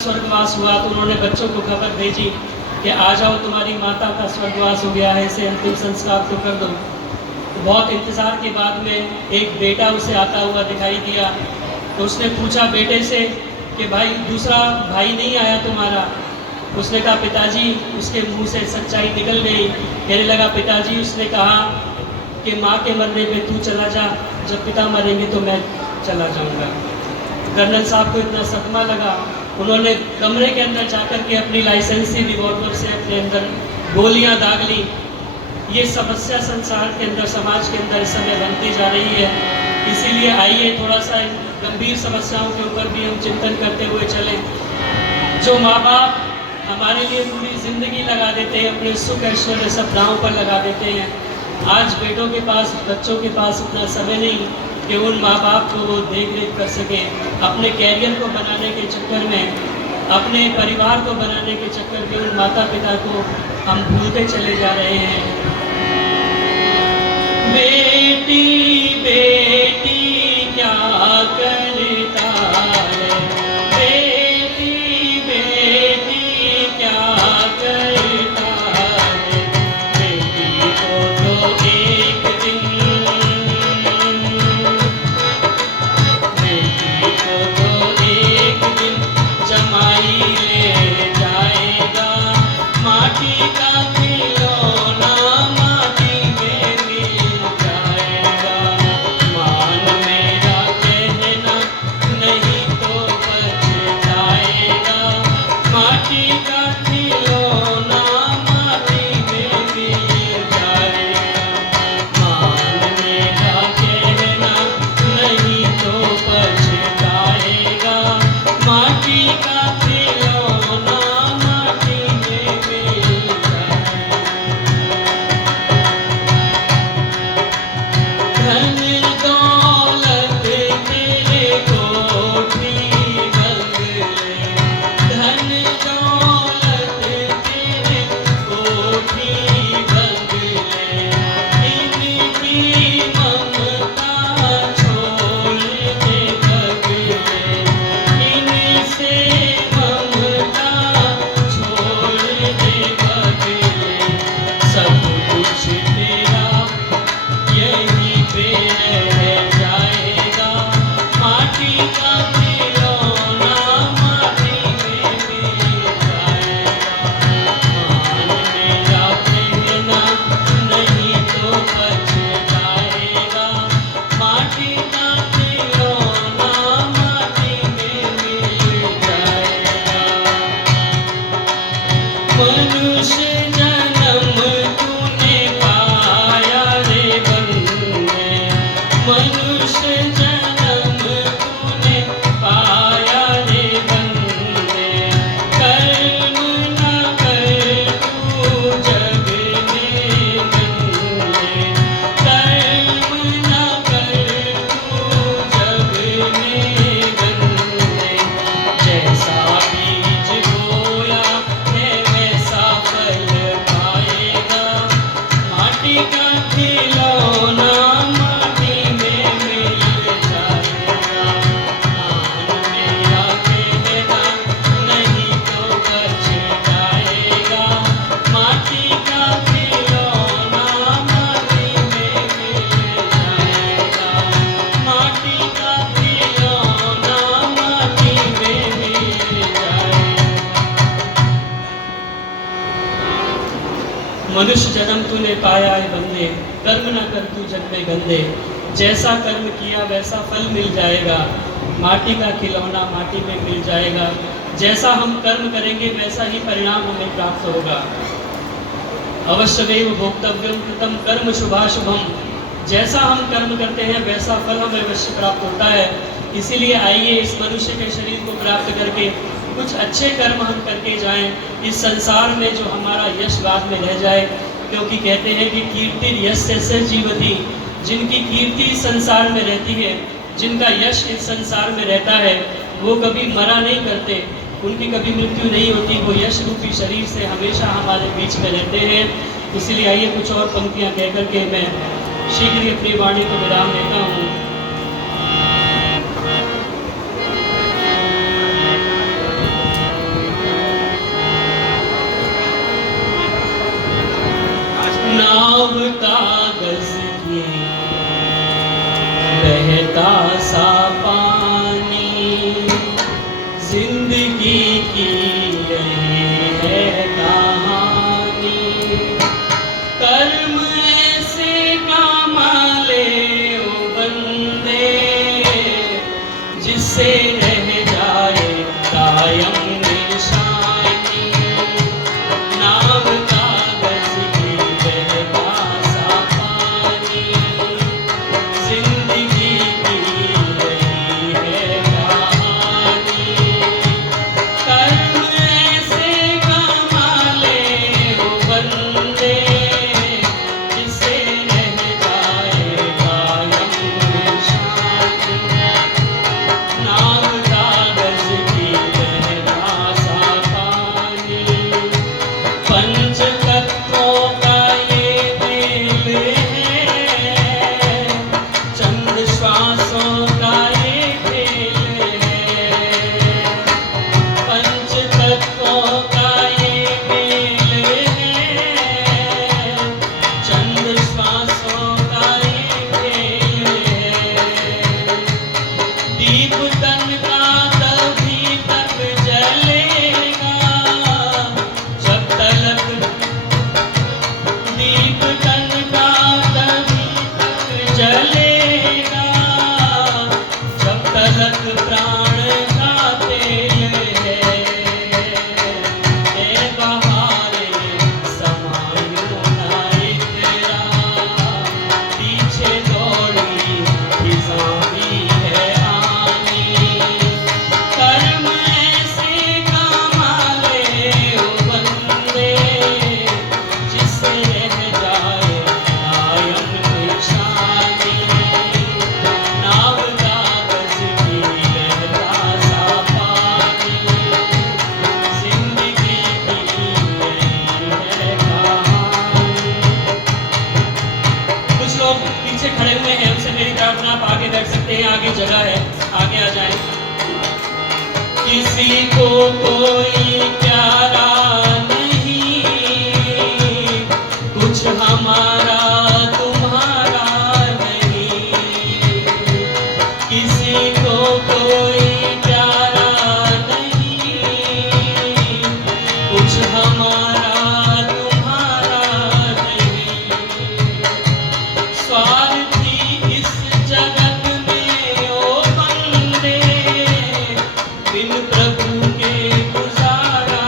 स्वर्गवास हुआ तो उन्होंने बच्चों को खबर भेजी कि आ जाओ, तुम्हारी माता का स्वर्गवास हो गया है, इसे अंतिम संस्कार तो कर दो। तो बहुत इंतज़ार के बाद में एक बेटा उसे आता हुआ दिखाई दिया। तो उसने पूछा बेटे से कि भाई दूसरा भाई नहीं आया तुम्हारा? उसने कहा पिताजी, उसके मुंह से सच्चाई निकल गई। कहने लगा पिताजी, उसने कहा कि माँ के मरने पे तू चला जा, जब पिता मरेंगे तो मैं चला जाऊँगा। कर्नल साहब को इतना सदमा लगा, उन्होंने कमरे के अंदर जाकर के अपनी लाइसेंसी रिवॉल्वर से अपने अंदर गोलियां दाग ली। ये समस्या संसार के अंदर, समाज के अंदर इस समय बनती जा रही है। इसीलिए आइए थोड़ा सा गंभीर समस्याओं के ऊपर भी हम चिंतन करते हुए चलें। जो माँ बाप हमारे लिए पूरी ज़िंदगी लगा देते हैं, अपने सुख ऐश्वर्य सब दांव पर लगा देते हैं, आज बेटों के पास, बच्चों के पास इतना समय नहीं कि उन माँ बाप को वो देख रेख कर सकें। अपने कैरियर को बनाने के चक्कर में, अपने परिवार को बनाने के चक्कर में उन माता पिता को हम भूलते चले जा रहे हैं। बेटी बेटी क्या करता है, बेटी बेटी क्या करता है, बेटी को तो एक दिन, बेटी को तो एक दिन जमाई ले जाएगा। माटी का खिलौना माटी में मिल जाएगा। मान मेरा कहना नहीं तो पछताएगा। माटी का खिलौना माटी में मिल जाएगा। मान मेरा कहना नहीं तो पछताएगा। माटी का खिलौना माटी में मिल जाएगा। धन दौलत तेरे कोठी बंगले, धन दौलत तेरे कोठी बंगले, इनकी ममता छोड़ दे बगले, इनसे ममता छोड़ दे बगले। सब कुछ तेरा यहीं पे रह जाएगा। माटी का खिलौना माटी में मिल जाएगा। मान मेरा कहना नहीं तो पछताएगा। माटी का खिलौना माटी में मिल जाएगा। मनुष्य जन्म तूने पाया रे बंदे, मनुष्य जन्म तूने पाया रे बंदे, कर्म न कर तू जग में गंदे, कर्म न कर तू जग में गंदे। जैसा बीज बोया है वैसा फल पाएगा। माटी का खिलौना माटी में मिल जाएगा। मान मेरा कहना नहीं तो पछताएगा। माटी का खिलौना माटी में मिल जाएगा। माटी का खिलौना माटी में मिल जाएगा। मनुष्य जन्म तूने पाया है बंदे, कर्म न कर तू जग में गंदे। जैसा कर्म किया वैसा फल मिल जाएगा। माटी का खिलौना माटी में मिल जाएगा। जैसा हम कर्म करेंगे वैसा ही परिणाम हमें प्राप्त होगा। अवश्यमेव भोक्तव्यम कृतं कर्म शुभाशुभम। जैसा हम कर्म करते हैं वैसा फल हमें अवश्य प्राप्त होता है। इसीलिए आइए इस मनुष्य के शरीर को प्राप्त करके कुछ अच्छे कर्म हम करके जाएं, इस संसार में जो हमारा यश बाद में रह जाए। क्योंकि कहते हैं कि कीर्ति यस्य जीवति, जिनकी कीर्ति इस संसार में रहती है, जिनका यश इस संसार में रहता है, वो कभी मरा नहीं करते, उनकी कभी मृत्यु नहीं होती। वो यश रूपी शरीर से हमेशा हमारे बीच में रहते हैं। इसीलिए आइए कुछ और पंक्तियाँ कह करके मैं शीघ्र ही अपनी वाणी को विराम देता हूँ। जिंदगी की यही है कहानी। कर्म ऐसे कमा ले ओ बंदे, जिससे रह जाए कायम निशानी। नाव कागज की बहता सा पानी, जिंदगी की यही है कहानी। कर्म ऐसे कमा ले ओ बंदे, जिससे रह जाए कायम निशानी। नाव कागज की बहता सा पानी, पंच तत्वों का ये मेल है, चंद श्वासों का ये खेल है। पंच तत्वों का ये मेल है, चंद श्वासों का ये खेल है। दीप तन का तभी तक जलेगा, जब तलक दीप तन का तभी तक जलेगा, जब तलक प्राण का तेल है। ए बहारे समायूं ना इतरा, पीछे दौड़ी खिज़ां भी है आनी। कर्म ऐसे कमा ले ओ बंदे, जिससे रह जाए कायम निशानी। नाव कागज की बहता सा पानी, जिंदगी की यही है कहानी। कुछ लोग पीछे खड़े हुए हैं, उनसे मेरी प्रार्थना, आप आगे बैठ सकते हैं, आगे जगह है, आगे आ जाएं। किसी को कोई प्यारा नहीं, कुछ हमारा तुम्हारा नहीं। किसी को कोई प्यारा नहीं, कुछ हमारा तुम्हारा नहीं। स्वार्थी इस जगत में ओ बंदे, बिन प्रभु के गुजारा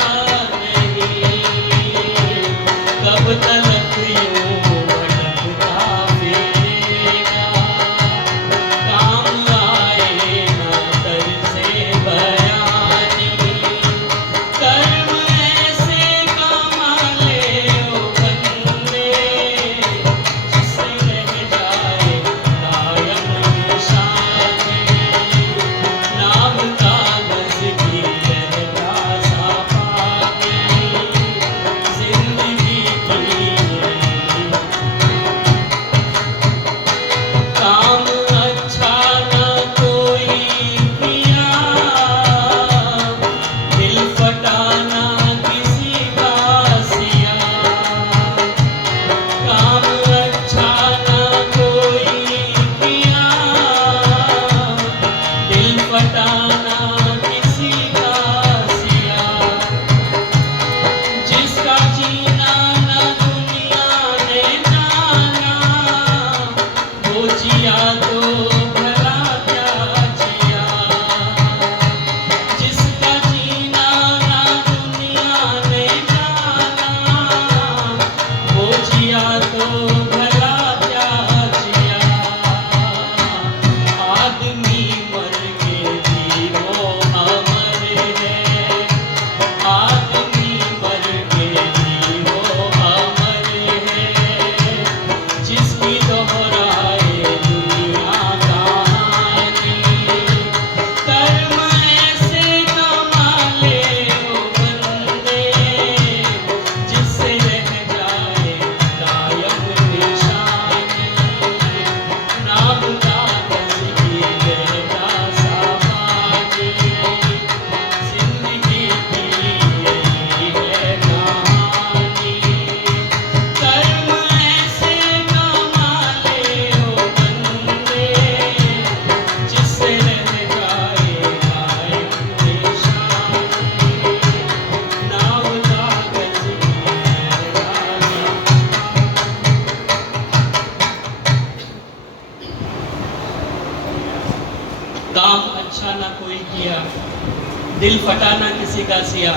दिल फटा ना किसी का सिया,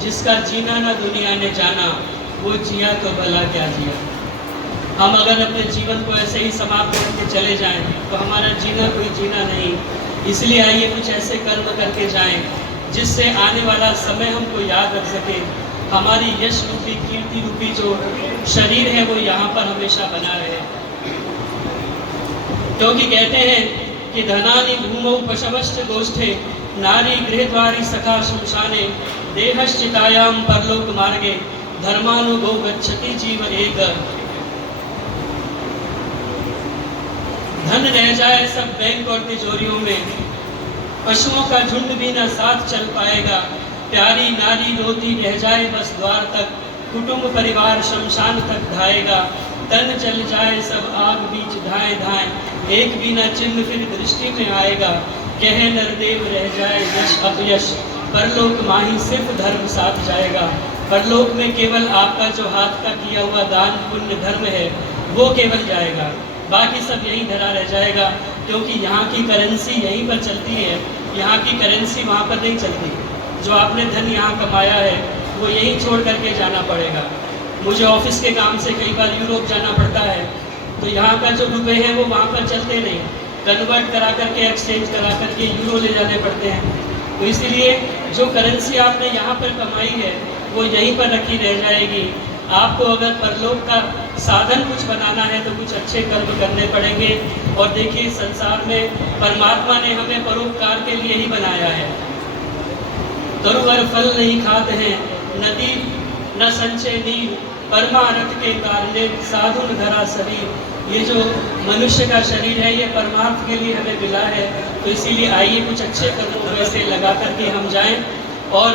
जिसका जीना ना दुनिया ने जाना, वो जिया तो भला क्या जिया। हम अगर अपने जीवन को ऐसे ही समाप्त करके चले जाएं तो हमारा जीना कोई जीना नहीं। इसलिए आइए कुछ ऐसे कर्म करके जाएं जिससे आने वाला समय हमको याद रख सके। हमारी यश रूपी कीर्ति रूपी जो शरीर है वो यहाँ पर हमेशा बना रहे। क्योंकि कहते हैं कि धनानि भूमौ पशवश्च गोष्ठे, नारी गृहद्वारी सखा शमशाने, देहश्चितायां परलोक मार्गे, धर्मानुगो गच्छति जीव एक। धन रह जाए सब बैंक और तिजोरियों में, पशुओं का झुंड भी न साथ चल पाएगा, प्यारी नारी रोती रह जाए बस द्वार तक, कुटुंब परिवार शमशान तक धाएगा, तन जल जाए सब आग बीच धाए धाए, एक भी न चिन्ह फिर दृष्टि में आएगा, कहे नरदेव रह जाए यश अपयश, परलोक माही सिर्फ धर्म साथ जाएगा। परलोक में केवल आपका जो हाथ का किया हुआ दान पुण्य धर्म है वो केवल जाएगा, बाकी सब यहीं धरा रह जाएगा। क्योंकि यहाँ की करेंसी यहीं पर चलती है, यहाँ की करेंसी वहाँ पर नहीं चलती। जो आपने धन यहाँ कमाया है वो यहीं छोड़ करके जाना पड़ेगा। मुझे ऑफिस के काम से कई बार यूरोप जाना पड़ता है, तो यहाँ का जो रुपए हैं वो वहाँ पर चलते नहीं, कन्वर्ट करा करके एक्सचेंज करा करके यूरो ले जाने पड़ते हैं। तो इसीलिए जो करेंसी आपने यहाँ पर कमाई है वो यहीं पर रखी रह जाएगी। आपको अगर परलोक का साधन कुछ बनाना है तो कुछ अच्छे कर्म करने पड़ेंगे। और देखिए संसार में परमात्मा ने हमें परोपकार के लिए ही बनाया है। तरुवर फल नहीं खाते हैं, नदी न संचय नीर, परमार्थ के कारणे साधुन धरा शरीर। ये जो मनुष्य का शरीर है ये परमार्थ के लिए हमें मिला है। तो इसीलिए आइए कुछ अच्छे कर्मों में से लगा करके हम जाएं। और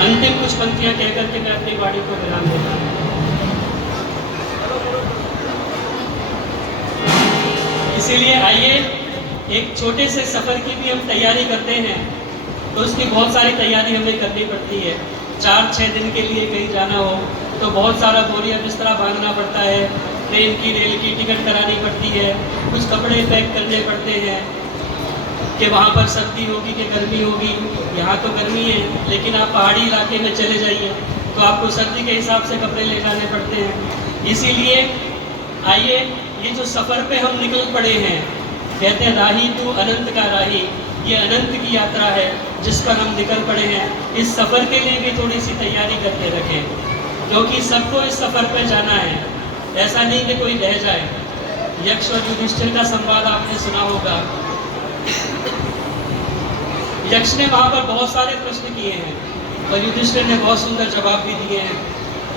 अंतिम कुछ पंक्तियां कह करके मैं अपनी वाणी को विराम देता हूँ। इसीलिए आइए एक छोटे से सफ़र की भी हम तैयारी करते हैं तो उसकी बहुत सारी तैयारी हमें करनी पड़ती है। 4-6 दिन के लिए कहीं जाना हो तो बहुत सारा बोरिया बिस्तरा बांधना पड़ता है, ट्रेन की रेल की टिकट करानी पड़ती है, कुछ कपड़े पैक करने पड़ते हैं कि वहाँ पर सर्दी होगी कि गर्मी होगी। यहाँ तो गर्मी है लेकिन आप पहाड़ी इलाके में चले जाइए तो आपको सर्दी के हिसाब से कपड़े ले जाने पड़ते हैं। इसीलिए आइए ये जो सफ़र पे हम निकल पड़े हैं, कहते हैं राही तू अनंत का राही, ये अनंत की यात्रा है जिस पर हम निकल पड़े हैं। इस सफ़र के लिए भी थोड़ी सी तैयारी करके रखें, क्योंकि सबको इस सफ़र पे जाना है। ऐसा नहीं कि कोई रह जाए। यक्ष और युधिष्ठिर का संवाद आपने सुना होगा। यक्ष ने वहाँ पर बहुत सारे प्रश्न किए हैं और युधिष्ठिर ने बहुत सुंदर जवाब भी दिए हैं।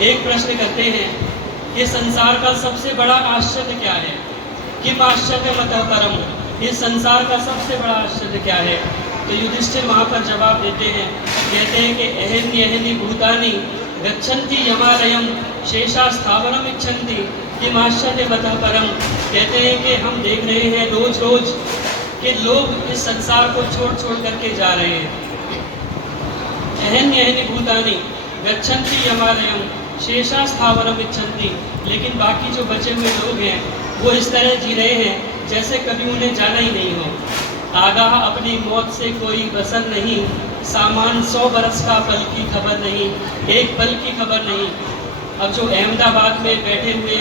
एक प्रश्न करते हैं कि संसार का सबसे बड़ा आश्चर्य क्या है, किम आश्चर्य मतः परम, ये संसार का सबसे बड़ा आश्चर्य क्या है। तो युधिष्ठिर वहाँ पर जवाब देते हैं, कहते हैं कि अहन्य अहन्य भूतानि गच्छन्ति यमालयम शेषा स्थावरम इच्छन्ति, किम आश्चर्य मतः परम। कहते हैं कि हम देख रहे हैं रोज रोज कि लोग इस संसार को छोड़ छोड़ करके जा रहे हैं। अहन्य अहन्य भूतानि गच्छन्ति यमालयम शेषा स्थावरम इच्छन्ति, लेकिन बाकी जो बचे हुए लोग हैं वो इस तरह जी रहे हैं जैसे कभी उन्हें जाना ही नहीं हो। आगाह अपनी मौत से कोई बसन नहीं, सामान 100 बरस का पल की खबर नहीं, एक पल की खबर नहीं। अब जो अहमदाबाद में बैठे हुए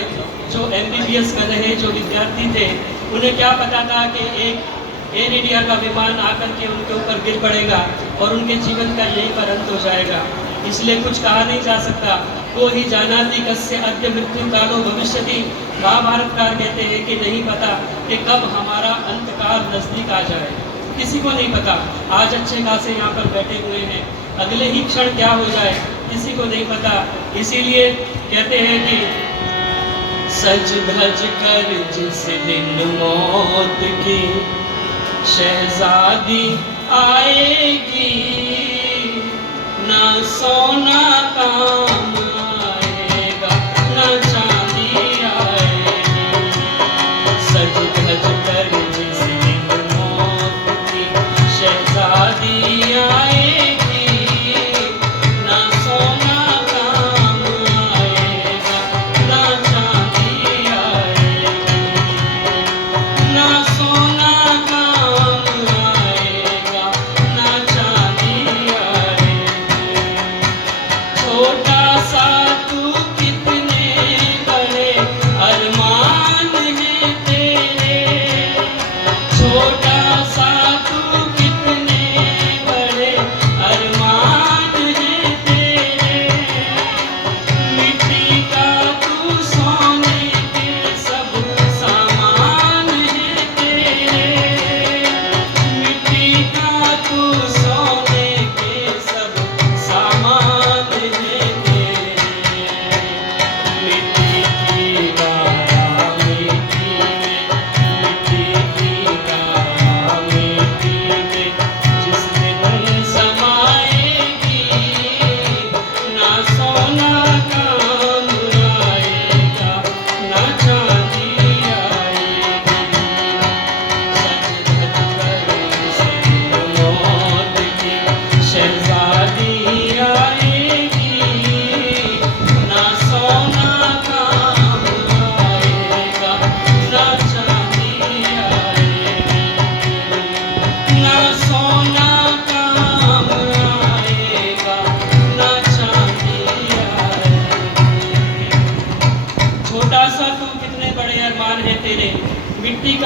जो MBBS कर रहे जो विद्यार्थी थे, उन्हें क्या पता था कि एक एयर इंडिया का विमान आकर के उनके ऊपर गिर पड़ेगा और उनके जीवन का यहीं पर अंत हो जाएगा। इसलिए कुछ कहा नहीं जा सकता। को ही जानाति कस्य अद्य मृत्यु कालो भविष्यति। महाभारतकार कहते हैं कि नहीं पता कि कब हमारा अंतकाल नजदीक आ जाए, किसी को नहीं पता। आज अच्छे खासे यहाँ पर बैठे हुए हैं, अगले ही क्षण क्या हो जाए किसी को नहीं पता। इसीलिए कहते हैं कि सज धज कर जिस दिन मौत की शहजादी आएगी, ना सोना काम आएगा ना चांदी आएगी। सज धज कर जिस दिन मौत की शहजादी आएगी, ना सोना काम आएगा ना चांदी आएगी, ना सोना काम आएगा ना चांदी।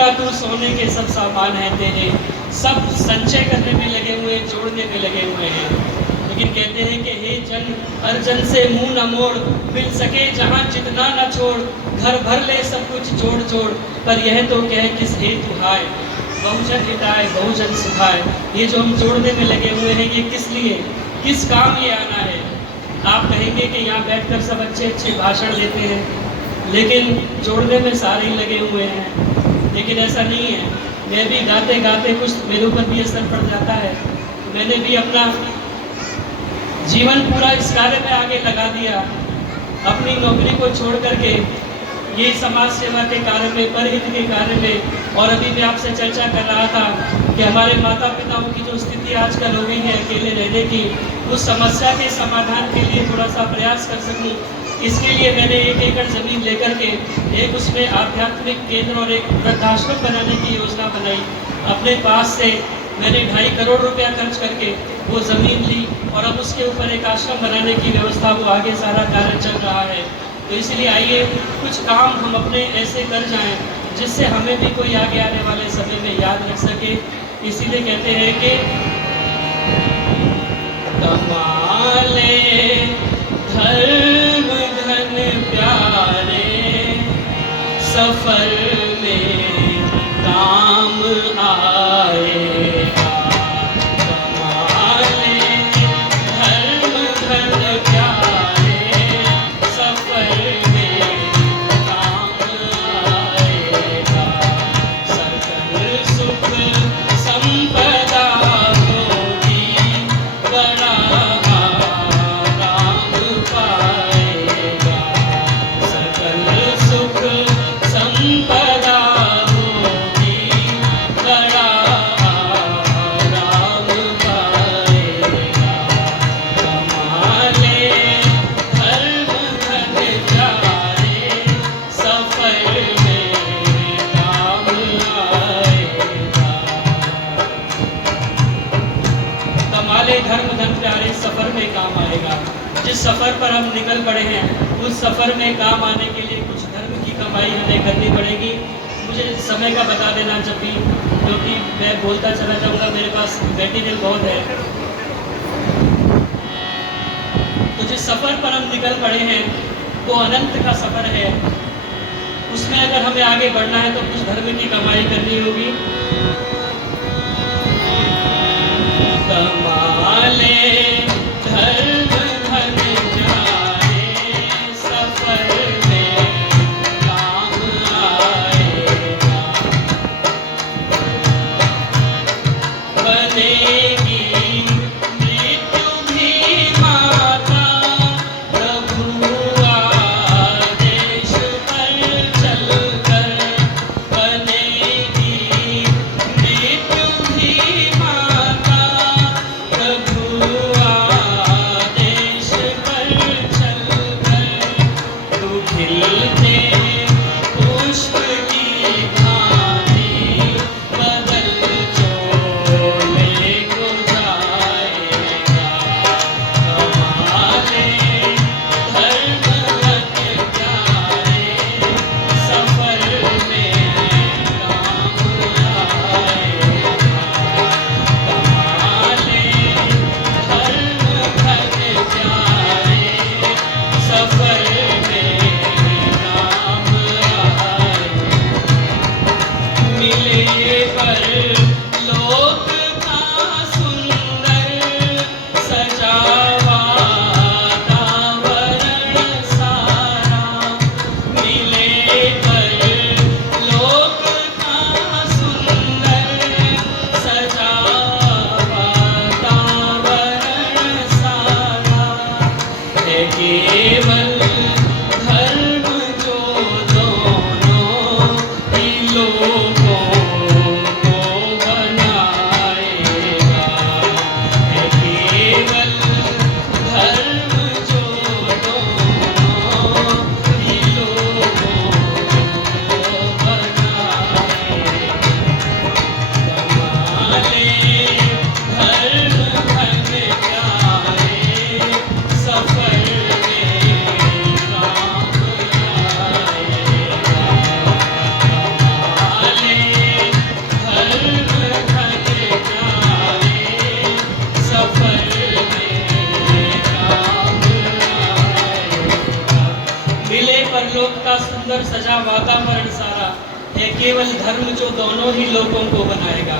लूटूंगा तू सोने के सब सामान है तेरे, सब संचय करने में लगे हुए, जोड़ने में लगे हुए हैं। लेकिन कहते हैं कि हे जन अर्जन से मुंह न मोड़, मिल सके जहां जितना न छोड़, घर भर ले सब कुछ जोड़ जोड़, पर यह तो कह किस हेतु हाय, बहुजन हिताय बहुजन सुखाय। ये जो हम जोड़ने में लगे हुए हैं, ये किस लिए, किस काम ये आना है। आप कहेंगे कि यहाँ बैठकर सब अच्छे अच्छे भाषण देते हैं, लेकिन जोड़ने में सारे ही लगे हुए हैं। लेकिन ऐसा नहीं है। मैं भी गाते गाते कुछ मेरे ऊपर भी असर पड़ जाता है। मैंने भी अपना जीवन पूरा इस कार्य में आगे लगा दिया, अपनी नौकरी को छोड़ करके ये समाज सेवा के कार्य में, परहित के कार्य में। और अभी मैं आपसे चर्चा कर रहा था कि हमारे माता पिताओं की जो स्थिति आजकल हो गई है अकेले रहने की, उस समस्या के समाधान के लिए थोड़ा सा प्रयास कर सकूं, इसके लिए मैंने 1 एकड़ ज़मीन लेकर के एक उसमें आध्यात्मिक केंद्र और एक वृद्धाश्रम बनाने की योजना बनाई। अपने पास से मैंने 2.5 करोड़ रुपया खर्च करके वो ज़मीन ली और अब उसके ऊपर एक आश्रम बनाने की व्यवस्था, वो आगे सारा कार्य चल रहा है। तो इसलिए आइए कुछ काम हम अपने ऐसे कर जाएं जिससे हमें भी कोई आगे आने वाले समय में याद रख सके। इसीलिए कहते हैं कि कमाले धर्म धन प्यारे, सफर में काम आएगा। कमाले धर्म धन प्यारे, सफर में काम आएगा। सकल सुख संपदा होगी, बड़ा आराम पाएगा। सकल सुख संपदा होगी, बड़ा आराम पाएगा। कमाले धर्म धन प्यारे, सफर में काम आएगा। कमाले धर्म धन प्यारे, सफर में काम आएगा। जिस सफर पर हम निकल पड़े हैं, उस सफर में काम आने के लिए कुछ धर्म की कमाई हमें करनी पड़ेगी। मुझे समय का बता देना जब भी, क्योंकि मैं बोलता चला जाऊंगा, मेरे पास मटेरियल बहुत है। तो जिस सफर पर हम निकल पड़े हैं वो अनंत का सफर है। उसमें अगर हमें आगे बढ़ना है तो कुछ धर्म की कमाई करनी होगी। कमाले धर्म धन प्यारे, सफर में काम आएगा। बनेगी मृत्यु भी माता, प्रभु आदेश पर चलकर। बनेगी मृत्यु भी माता, प्रभु आदेश पर चलकर। तू खिलते पुष्प की भांति, बदल चोले को जाएगा। कमाले धर्म धन प्यारे, सफर में काम आएगा। कमाले धर्म का सुंदर सजा वातावरण सारा है केवल धर्म जो दोनों ही लोगों को बनाएगा,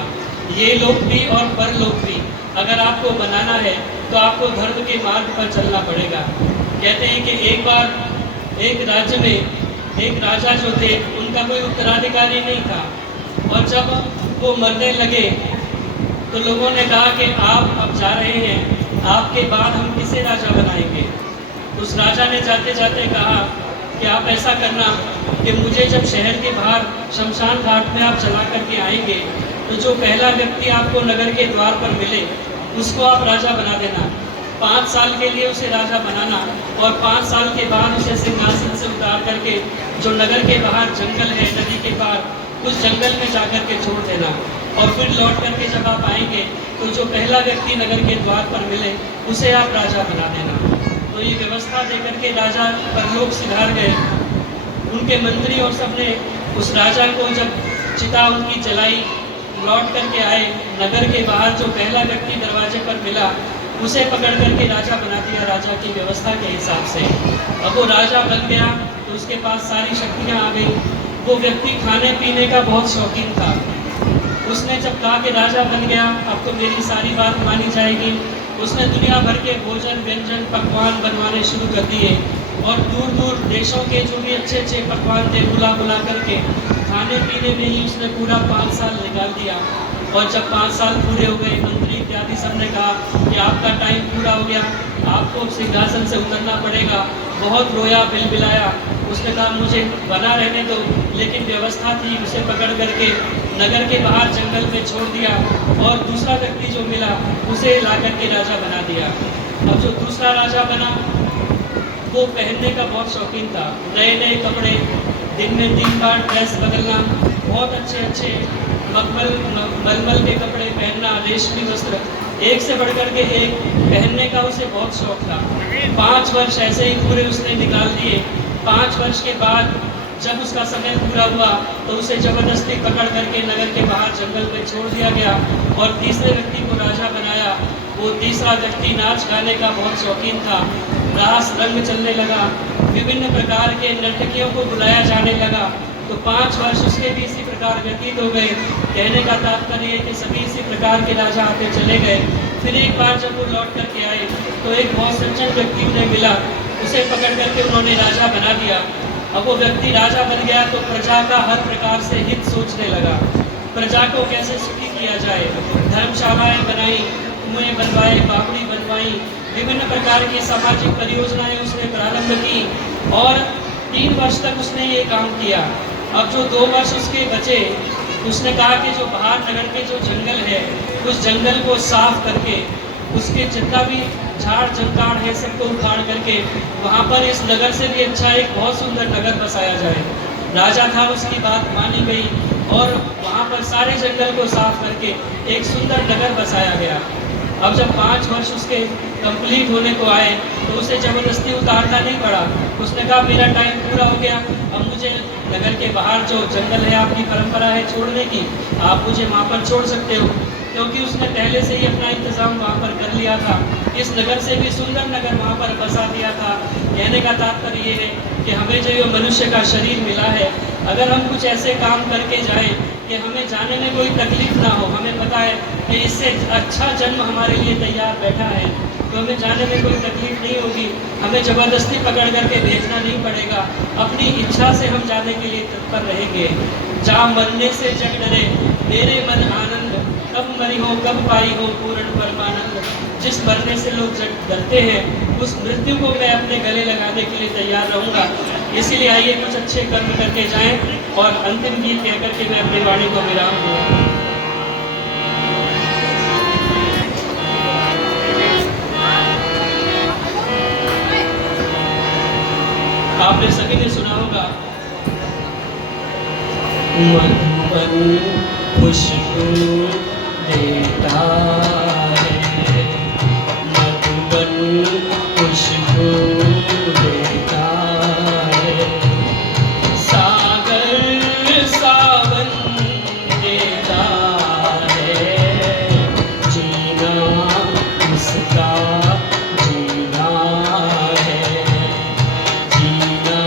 ये लोक भी और परलोक भी। अगर आपको बनाना है तो आपको धर्म के मार्ग पर चलना पड़ेगा। कहते हैं कि एक बार एक राज्य में एक राजा जो थे उनका कोई उत्तराधिकारी नहीं था, और जब वो मरने लगे तो लोगों ने कहा कि आप अब जा रहे हैं, आपके बाद हम किसे राजा बनाएंगे। उस राजा ने जाते जाते कहा कि आप ऐसा करना कि मुझे जब शहर के बाहर शमशान घाट में आप चला करके आएंगे तो जो पहला व्यक्ति आपको नगर के द्वार पर मिले उसको आप राजा बना देना। 5 साल के लिए उसे राजा बनाना और 5 साल के बाद उसे सिंहासन से उतार करके जो नगर के बाहर जंगल है नदी के पार, उस जंगल में जाकर के छोड़ देना। और फिर लौट करके जब आप आएंगे तो जो पहला व्यक्ति नगर के द्वार पर मिले उसे आप राजा बना देना। तो ये व्यवस्था देकर के राजा परलोक सिधार गए। उनके मंत्री और सबने उस राजा को जब चिता उनकी जलाई, लौट करके आए, नगर के बाहर जो पहला व्यक्ति दरवाजे पर मिला उसे पकड़ करके राजा बना दिया राजा की व्यवस्था के हिसाब से। अब वो राजा बन गया तो उसके पास सारी शक्तियाँ आ गई। वो व्यक्ति खाने पीने का बहुत शौकीन था। उसने जब कहा कि राजा बन गया अब तो मेरी सारी बात मानी जाएगी, उसने दुनिया भर के भोजन व्यंजन पकवान बनवाने शुरू कर दिए और दूर दूर देशों के जो भी अच्छे अच्छे पकवान थे बुला बुला करके खाने पीने में ही उसने पूरा 5 साल निकाल दिया। और जब 5 साल पूरे हो गए, मंत्री इत्यादि सब ने कहा कि आपका टाइम पूरा हो गया, आपको सिंहासन से उतरना पड़ेगा। बहुत रोया बिलबिलाया, उसने कहा मुझे बना रहने दो, लेकिन व्यवस्था थी उसे पकड़ करके नगर के बाहर जंगल में छोड़ दिया और दूसरा व्यक्ति जो मिला उसे ला करके राजा बना दिया। अब जो दूसरा राजा बना वो पहनने का बहुत शौकीन था, नए नए कपड़े, दिन में 3 बार ड्रेस बदलना, बहुत अच्छे अच्छे मलमल के कपड़े पहनना, रेशमी वस्त्र, एक से बढ़कर के एक पहनने का उसे बहुत शौक था। 5 वर्ष ऐसे ही पूरे उसने निकाल दिए। 5 वर्ष के बाद जब उसका समय पूरा हुआ तो उसे जबरदस्ती पकड़ करके नगर के बाहर जंगल में छोड़ दिया गया और तीसरे व्यक्ति को राजा बनाया। वो तीसरा व्यक्ति नाच गाने का बहुत शौकीन था, रास रंग चलने लगा, विभिन्न प्रकार के नर्तकियों को बुलाया जाने लगा। तो 5 वर्ष उसके भी इसी प्रकार व्यतीत हो गए। कहने का तात्पर्य है कि सभी इसी प्रकार के राजा आते चले गए। फिर एक बार जब वो लौट करके आए तो एक बहुत सज्जन व्यक्ति उन्हें मिला, उसे पकड़ करके उन्होंने राजा बना दिया। अब वो व्यक्ति राजा बन गया तो प्रजा का हर प्रकार से हित सोचने लगा, प्रजा को कैसे सुखी किया जाए। धर्मशालाएं बनाई, कुएं बनवाए, बावड़ी बनवाई, विभिन्न प्रकार की सामाजिक परियोजनाएं उसने प्रारंभ की और 3 वर्ष तक उसने ये काम किया। अब जो 2 वर्ष उसके बचे, उसने कहा कि जो बाहर नगर के जो जंगल है उस जंगल को साफ करके उसके जितना भी झाड़ जंगलाड़ है सबको उखाड़ करके वहाँ पर इस नगर से भी अच्छा एक बहुत सुंदर नगर बसाया जाए। राजा था, उसकी बात मानी गई और वहाँ पर सारे जंगल को साफ करके एक सुंदर नगर बसाया गया। अब जब 5 वर्ष उसके कंप्लीट होने को आए तो उसे ज़बरदस्ती उतारना नहीं पड़ा। उसने कहा मेरा टाइम पूरा हो गया, अब मुझे नगर के बाहर जो जंगल है आपकी परंपरा है छोड़ने की, आप मुझे वहाँ पर छोड़ सकते हो, क्योंकि उसने पहले से ही अपना इंतज़ाम वहाँ पर कर लिया था। इस नगर से भी सुंदर नगर वहाँ पर बसा दिया था। कहने का तात्पर्य ये है कि हमें जो ये मनुष्य का शरीर मिला है, अगर हम कुछ ऐसे काम करके जाएं कि हमें जाने में कोई तकलीफ ना हो, हमें पता है कि इससे अच्छा जन्म हमारे लिए तैयार बैठा है, तो हमें जाने में कोई तकलीफ नहीं होगी, हमें ज़बरदस्ती पकड़ करके भेजना नहीं पड़ेगा, अपनी इच्छा से हम जाने के लिए तत्पर रहेंगे। जा मरने से जग डरे मेरे मन आनंद, कब मरी हो कब पाई हो पूर्ण परमानंद। जिस मरने से लोग डरते हैं उस मृत्यु को मैं अपने गले लगाने के लिए तैयार रहूँगा। इसीलिए आइए कुछ अच्छे कर्म करके जाएं और अंतिम गीत कह करके मैं अपनी वाणी को विराम दूँ। आपने सभी ने सुना होगा, मधुबन खुशबू देता है, मधुबन खुशबू देता है, सागर सावन देता है, जीना उसका जीना है, जीना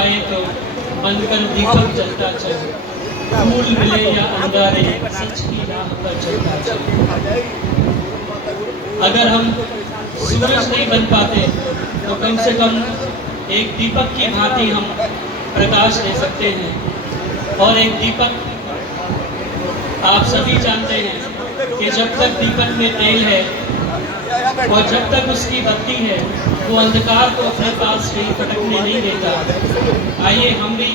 आए तो बनकर दीपक जलता चल, फूल मिले या अंगारे सच की राह पर चलता चल। अगर हम सूरज नहीं बन पाते तो कम से कम एक दीपक की भांति हम प्रकाश दे सकते हैं। और एक दीपक, आप सभी जानते हैं कि जब तक दीपक में तेल है और जब तक उसकी बत्ती है वो अंधकार को अपने पास कहीं फटकने नहीं देता। आइए हम भी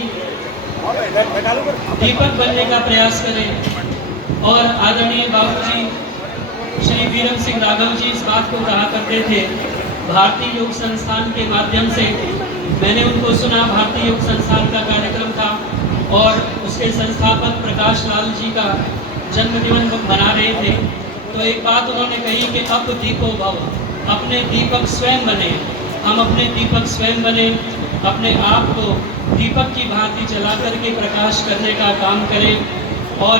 दीपक बनने का प्रयास करें। और आदरणीय बाबूजी श्री वीरम सिंह राघव जी इस बात को कहा करते थे, भारतीय योग संस्थान के माध्यम से मैंने उनको सुना, भारतीय योग संस्थान का कार्यक्रम था और उसके संस्थापक प्रकाश लाल जी का जन्मदिन मना रहे थे। तो एक बात उन्होंने कही कि अब दीपो भव, अपने दीपक स्वयं बने। हम अपने दीपक स्वयं बने, अपने आप को दीपक की भांति जला करके प्रकाश करने का काम करें। और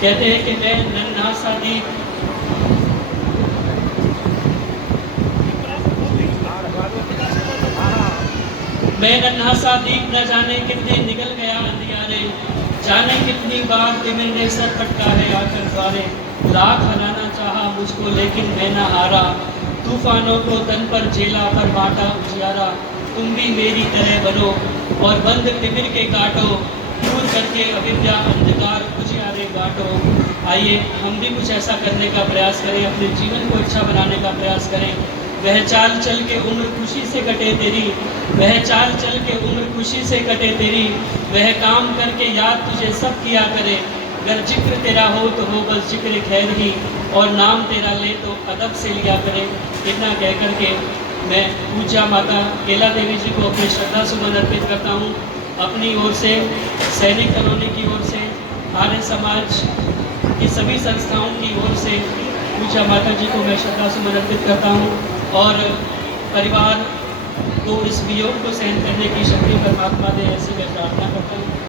कहते हैं कि मैं नन्हा सा दीप, मैं नन्हा सा दीप न जाने कितने निकल गया अंधियारे, जाने कितनी बार तिमिर ने सर पटका है आकर द्वारे, लाख हराना चाहा मुझको लेकिन मैं न हारा, तूफानों को तन पर झेला पर बांटा उजियारा, तुम भी मेरी तरह बनो और बंद तिमिर के काटो, दूर करके अविद्या अंधकार उजियारे बांटो। आइए हम भी कुछ ऐसा करने का प्रयास करें, अपने जीवन को अच्छा बनाने का प्रयास करें। वह चाल चल के उम्र खुशी से कटे तेरी, वह चाल चल के उम्र खुशी से कटे तेरी, वह काम करके याद तुझे सब किया करे, अगर जिक्र तेरा हो तो हो बस जिक्र खैर ही, और नाम तेरा ले तो अदब से लिया करे। इतना कह करके मैं पूज्या माता केला देवी जी को अपने श्रद्धा सुमन अर्पित करता हूँ। अपनी ओर से, सैनिक कॉलोनी की ओर से, आर्य समाज की सभी संस्थाओं की ओर से पूज्या माता जी को मैं श्रद्धा सुमन अर्पित करता हूँ। और परिवार को इस वियोग को सहन करने की शक्ति परमात्मा दे, ऐसी मैं प्रार्थना करता हूँ।